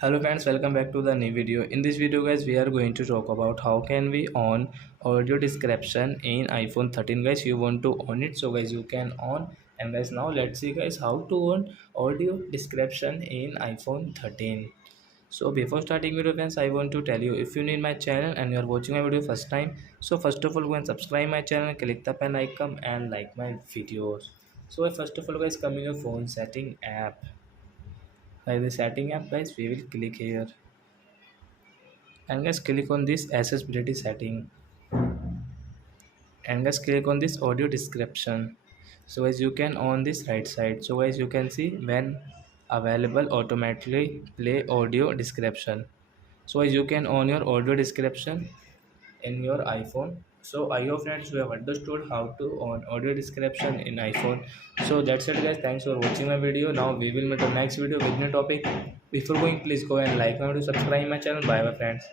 Hello friends, welcome back to the new video. In this video guys, we are going to talk about how can we on audio description in iPhone 13 guys. You want to on it, so guys you can on. And guys, now let's see guys how to on audio description in iPhone 13. So before starting video friends, I want to tell you, if you need my channel and you are watching my video first time, so first of all go and subscribe my channel, click the pen icon and like my videos. So first of all guys, come in your phone setting app. Like the setting app guys, we will click here and guys click on this accessibility setting and guys click on this audio description. So as you can on this right side, so guys you can see when available automatically play audio description. So as you can on your audio description in your iPhone. So I hope friends you have understood how to on audio description in iPhone. So that's it guys, thanks for watching my video. Now we will meet on next video with new topic. Before going, please go and like my video, subscribe my channel. Bye bye friends.